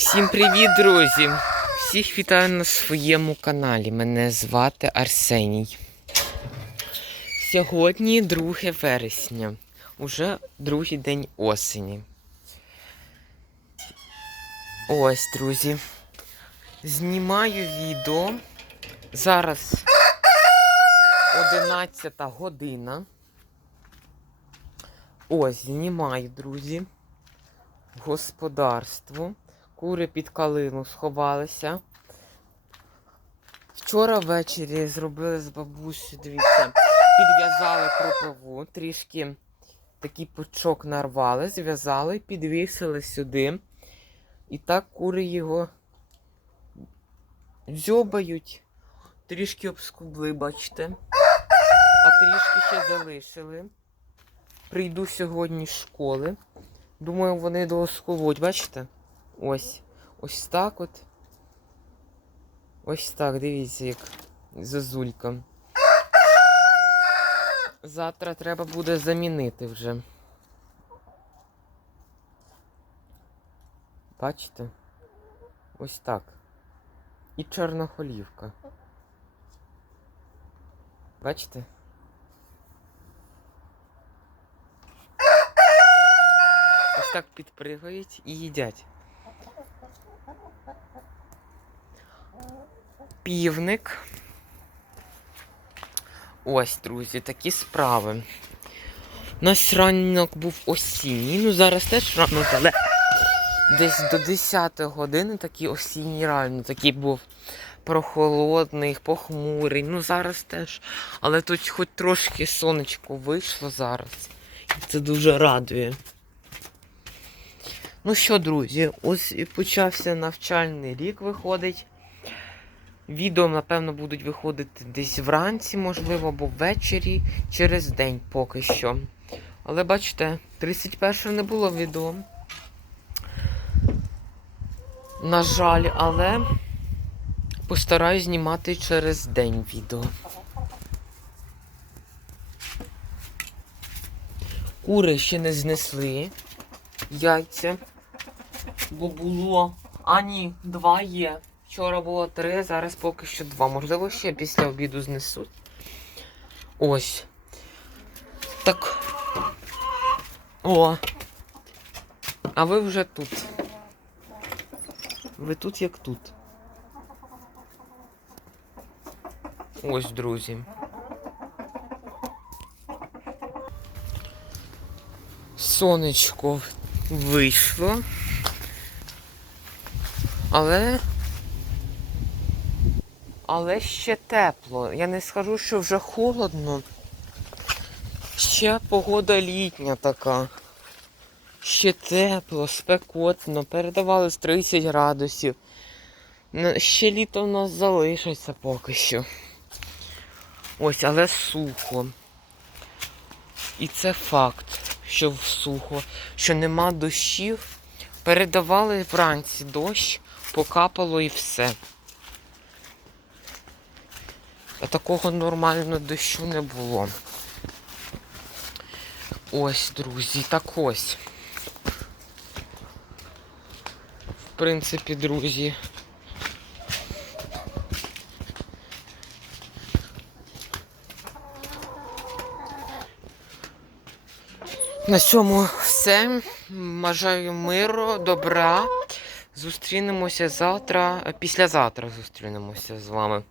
Всім привіт, друзі! Всіх вітаю на своєму каналі. Мене звати Арсеній. Сьогодні 2 вересня. Уже другий день осені. Ось, друзі. Знімаю відео. Зараз 11 година. Ось, знімаю, друзі. Господарство. Кури під калину сховалися. Вчора ввечері зробили з бабусі, дивіться, підв'язали кропиву, трішки такий пучок нарвали, зв'язали, підвісили сюди. І так кури його дзьобають, трішки обскубли, бачите. А трішки ще залишили. Прийду сьогодні з школи. Думаю, вони досховуть, бачите? Ось. Ось так от. Ось так, дивіться, як зазулька. Завтра треба буде замінити вже. Бачите? Ось так. І чорнохолівка. Бачите? Ось так підпригають і їдять. Півник. Ось, друзі, такі справи. У нас ранок був осінній. Ну, зараз теж ранок, але десь до 10 години такий осінній реально такий був прохолодний, похмурий. Ну, зараз теж. Але тут хоч трошки сонечко вийшло зараз. І це дуже радує. Ну що, друзі, ось і почався навчальний рік виходить. Відео, напевно, будуть виходити десь вранці, можливо, або ввечері, через день поки що. Але бачите, 31 не було відео. На жаль, але постараюсь знімати через день відео. Кури ще не знесли яйця. Бо було. А ні, два є. Вчора було три, зараз поки що два. Можливо, ще після обіду знесуть. Ось. Так. О. А ви вже тут. Ви тут як тут. Ось, друзі. Сонечко вийшло. Але. Але ще тепло. Я не скажу, що вже холодно. Ще погода літня така. Ще тепло, спекотно. Передавали з 30 градусів. Ще літо в нас залишиться поки що. Ось, але сухо. І це факт, що сухо, що нема дощів. Передавали вранці дощ, покапало і все. Такого нормального дощу не було. Ось, друзі, так ось. В принципі, друзі. На цьому все. Бажаю миру, добра. Зустрінемося завтра, післязавтра зустрінемося з вами.